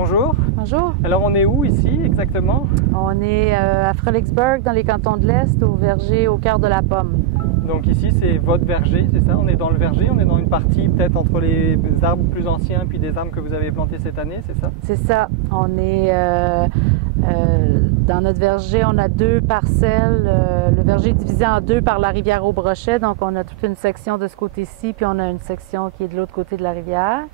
Bonjour. Bonjour. Alors on est où ici exactement? On est à Frolicsburg, dans les cantons de l'Est, au verger au cœur de la pomme. Donc ici c'est votre verger, c'est ça? On est dans le verger, on est dans une partie peut-être entre les arbres plus anciens puis des arbres que vous avez plantés cette année, c'est ça? C'est ça. On est dans notre verger, on a deux parcelles. Le verger est divisé en deux par la rivière au Brochet, donc on a toute une section de ce côté-ci, puis on a une section qui est de l'autre côté de la rivière.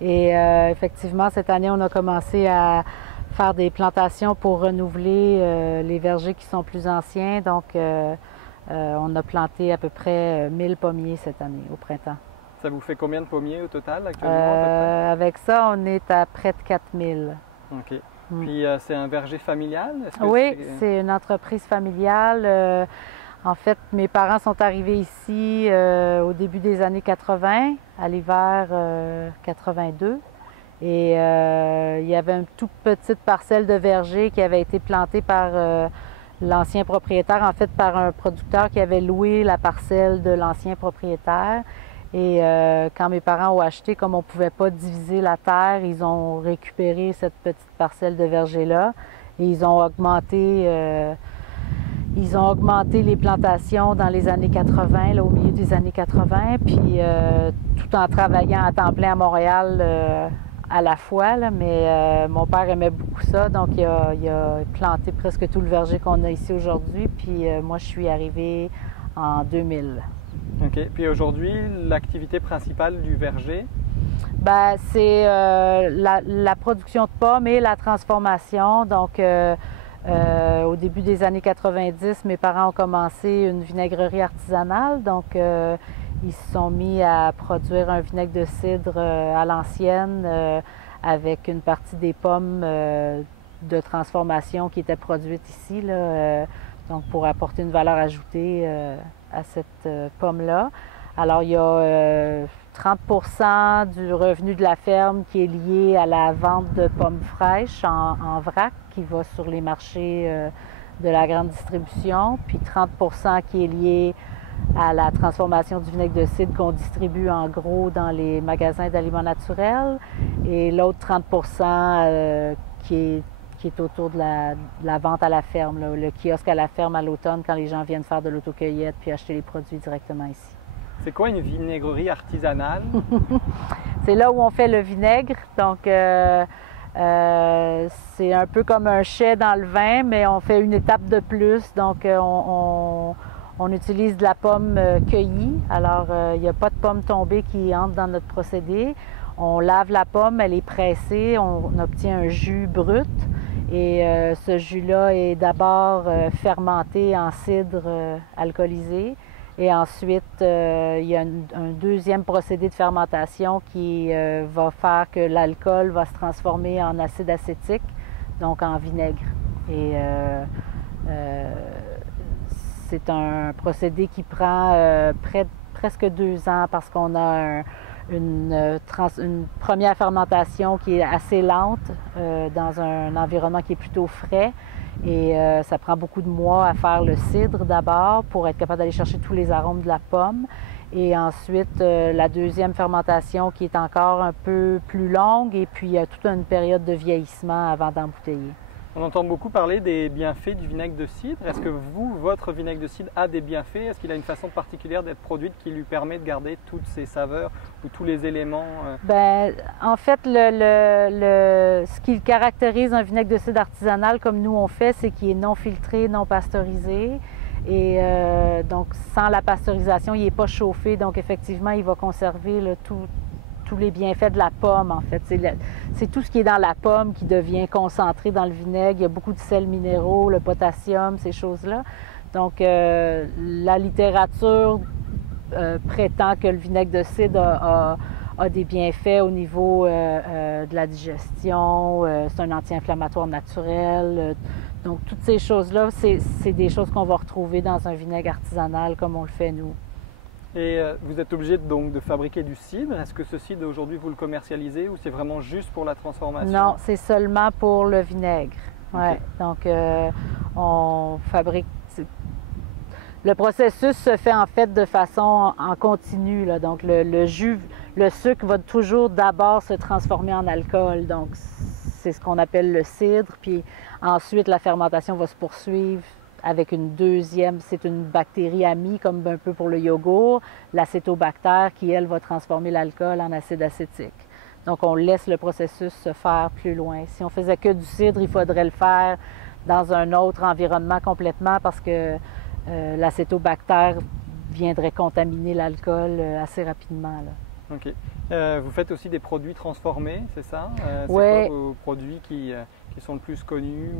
Et effectivement, cette année, on a commencé à faire des plantations pour renouveler les vergers qui sont plus anciens. Donc, on a planté à peu près 1000 pommiers cette année, au printemps. Ça vous fait combien de pommiers au total actuellement? Avec ça, on est à près de 4000. OK. Puis c'est un verger familial? Oui, c'est une entreprise familiale. En fait, mes parents sont arrivés ici au début des années 80, à l'hiver 82. Et il y avait une toute petite parcelle de verger qui avait été plantée par l'ancien propriétaire, en fait par un producteur qui avait loué la parcelle de l'ancien propriétaire. Et quand mes parents ont acheté, comme on ne pouvait pas diviser la terre, ils ont récupéré cette petite parcelle de verger-là et ils ont augmenté les plantations dans les années 80, là, au milieu des années 80, puis tout en travaillant à temps plein à Montréal à la fois. Là, mais mon père aimait beaucoup ça, donc il a planté presque tout le verger qu'on a ici aujourd'hui, puis moi je suis arrivée en 2000. OK. Puis aujourd'hui, l'activité principale du verger? Bien, c'est la production de pommes et la transformation. Donc, au début des années 90, mes parents ont commencé une vinaigrerie artisanale. Donc, ils se sont mis à produire un vinaigre de cidre à l'ancienne avec une partie des pommes de transformation qui étaient produites ici, là, donc pour apporter une valeur ajoutée à cette pomme-là. Alors, il y a 30 du revenu de la ferme qui est lié à la vente de pommes fraîches en vrac qui va sur les marchés de la grande distribution, puis 30 qui est lié à la transformation du vinaigre de cidre qu'on distribue en gros dans les magasins d'aliments naturels, et l'autre 30 qui est autour de la vente à la ferme, là, le kiosque à la ferme à l'automne quand les gens viennent faire de l'autocueillette puis acheter les produits directement ici. C'est quoi une vinaigrerie artisanale? C'est là où on fait le vinaigre. Donc, c'est un peu comme un chai dans le vin, mais on fait une étape de plus. Donc, on utilise de la pomme cueillie. Alors, il n'y a pas de pomme tombée qui entre dans notre procédé. On lave la pomme, elle est pressée, on obtient un jus brut. Et ce jus-là est d'abord fermenté en cidre alcoolisé. Et ensuite, il y a un deuxième procédé de fermentation qui va faire que l'alcool va se transformer en acide acétique, donc en vinaigre. Et c'est un procédé qui prend presque 2 ans parce qu'on a une première fermentation qui est assez lente dans un environnement qui est plutôt frais. Et ça prend beaucoup de mois à faire le cidre d'abord pour être capable d'aller chercher tous les arômes de la pomme. Et ensuite, la deuxième fermentation qui est encore un peu plus longue. Et puis, il y a toute une période de vieillissement avant d'embouteiller. On entend beaucoup parler des bienfaits du vinaigre de cidre. Est-ce que votre vinaigre de cidre a des bienfaits? Est-ce qu'il a une façon particulière d'être produite qui lui permet de garder toutes ses saveurs ou tous les éléments? Bien, en fait, ce qui caractérise un vinaigre de cidre artisanal comme nous on fait, c'est qu'il est non filtré, non pasteurisé. Et donc, sans la pasteurisation, il n'est pas chauffé. Donc, effectivement, il va conserver tous les bienfaits de la pomme, en fait. C'est tout ce qui est dans la pomme qui devient concentré dans le vinaigre. Il y a beaucoup de sels minéraux, le potassium, ces choses-là. Donc, la littérature prétend que le vinaigre de cidre a des bienfaits au niveau de la digestion. C'est un anti-inflammatoire naturel. Donc, toutes ces choses-là, c'est des choses qu'on va retrouver dans un vinaigre artisanal comme on le fait nous. Et vous êtes obligé donc de fabriquer du cidre. Est-ce que ce cidre aujourd'hui vous le commercialisez ou c'est vraiment juste pour la transformation? Non, c'est seulement pour le vinaigre. Ouais. Okay. Donc on fabrique. Le processus se fait en fait de façon en continu, là. Donc le sucre va toujours d'abord se transformer en alcool. Donc c'est ce qu'on appelle le cidre. Puis ensuite, la fermentation va se poursuivre avec une deuxième, c'est une bactérie amie, comme un peu pour le yogourt, l'acétobactère, qui, elle, va transformer l'alcool en acide acétique. Donc, on laisse le processus se faire plus loin. Si on faisait que du cidre, il faudrait le faire dans un autre environnement complètement parce que l'acétobactère viendrait contaminer l'alcool assez rapidement, là. OK. Vous faites aussi des produits transformés, c'est ça? C'est Ouais. quoi vos produits qui sont le plus connus?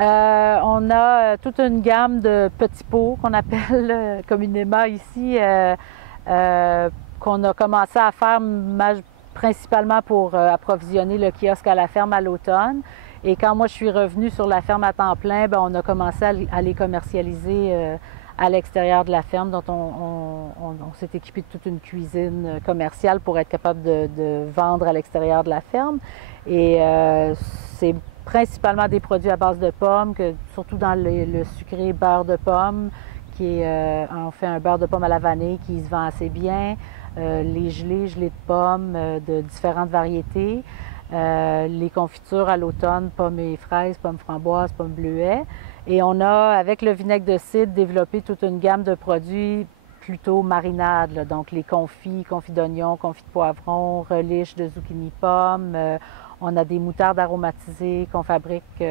On a toute une gamme de petits pots qu'on appelle communément ici, qu'on a commencé à faire principalement pour approvisionner le kiosque à la ferme à l'automne. Et quand moi je suis revenue sur la ferme à temps plein, bien, on a commencé à les commercialiser à l'extérieur de la ferme, dont on s'est équipé de toute une cuisine commerciale pour être capable de vendre à l'extérieur de la ferme. Et c'est principalement des produits à base de pommes, surtout dans le sucré beurre de pomme, on fait un beurre de pomme à la vanille qui se vend assez bien, les gelées de pommes de différentes variétés, les confitures à l'automne, pommes et fraises, pommes framboises, pommes bleuets. Et on a, avec le vinaigre de cidre, développé toute une gamme de produits plutôt marinades, là. Donc les confits d'oignons, confits de poivrons, relish de zucchini pommes. On a des moutardes aromatisées qu'on fabrique.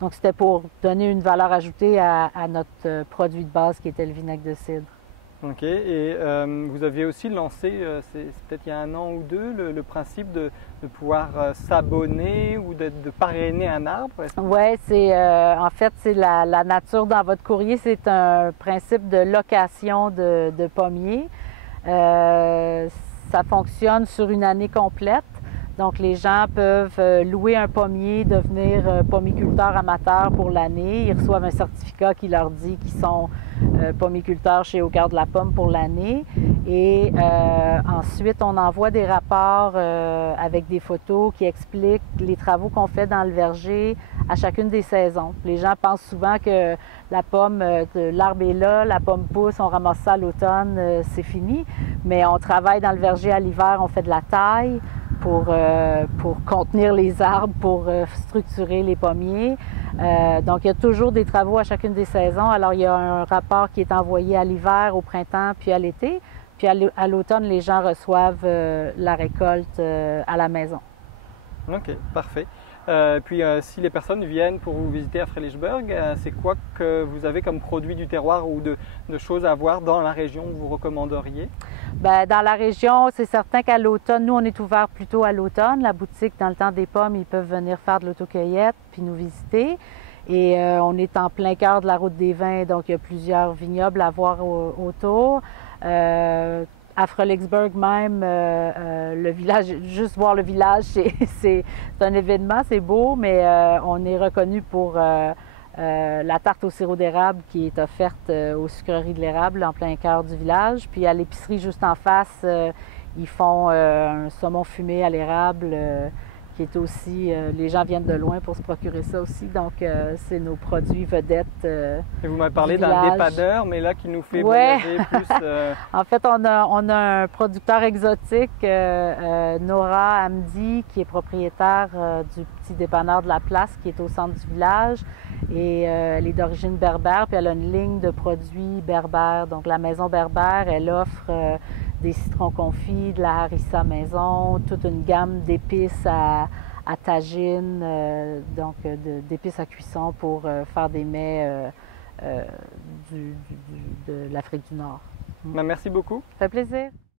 Donc c'était pour donner une valeur ajoutée à notre produit de base qui était le vinaigre de cidre. OK. Et vous aviez aussi lancé, c'est peut-être il y a 1 an ou 2, le principe de pouvoir s'abonner ou de parrainer un arbre? Oui, en fait, c'est la nature dans votre courrier, c'est un principe de location de pommiers. Ça fonctionne sur une année complète. Donc, les gens peuvent louer un pommier, devenir pommiculteurs amateurs pour l'année. Ils reçoivent un certificat qui leur dit qu'ils sont pommiculteurs chez Au Cœur de la Pomme pour l'année. Et ensuite, on envoie des rapports avec des photos qui expliquent les travaux qu'on fait dans le verger à chacune des saisons. Les gens pensent souvent que la pomme, l'arbre est là, la pomme pousse, on ramasse ça à l'automne, c'est fini. Mais on travaille dans le verger à l'hiver, on fait de la taille pour contenir les arbres, pour structurer les pommiers. Donc, il y a toujours des travaux à chacune des saisons. Alors, il y a un rapport qui est envoyé à l'hiver, au printemps, puis à l'été. Puis à l'automne, les gens reçoivent la récolte à la maison. OK, parfait. Puis, si les personnes viennent pour vous visiter à Frelichburg, c'est quoi que vous avez comme produit du terroir ou de choses à voir dans la région que vous recommanderiez? Bien, dans la région, c'est certain qu'à l'automne, nous, on est ouvert plutôt à l'automne. La boutique, dans le temps des pommes, ils peuvent venir faire de l'autocueillette puis nous visiter. Et on est en plein cœur de la route des vins, donc il y a plusieurs vignobles à voir autour. À Frelichburg même, le village, juste voir le village, c'est un événement, c'est beau, mais on est reconnu pour la tarte au sirop d'érable qui est offerte aux sucreries de l'érable en plein cœur du village. Puis à l'épicerie juste en face, ils font un saumon fumé à l'érable qui est aussi, les gens viennent de loin pour se procurer ça aussi, donc c'est nos produits vedettes. Et vous m'avez parlé d'un dépanneur, mais là qui nous fait ouais. voyager plus. En fait, on a un producteur exotique, Nora Hamdi, qui est propriétaire du petit dépanneur de la place qui est au centre du village. Et elle est d'origine berbère, puis elle a une ligne de produits berbères. Donc la maison berbère, elle offre des citrons confits, de la harissa maison, toute une gamme d'épices à tagine, donc d'épices à cuisson pour faire des mets de l'Afrique du Nord. Merci beaucoup. Ça fait plaisir.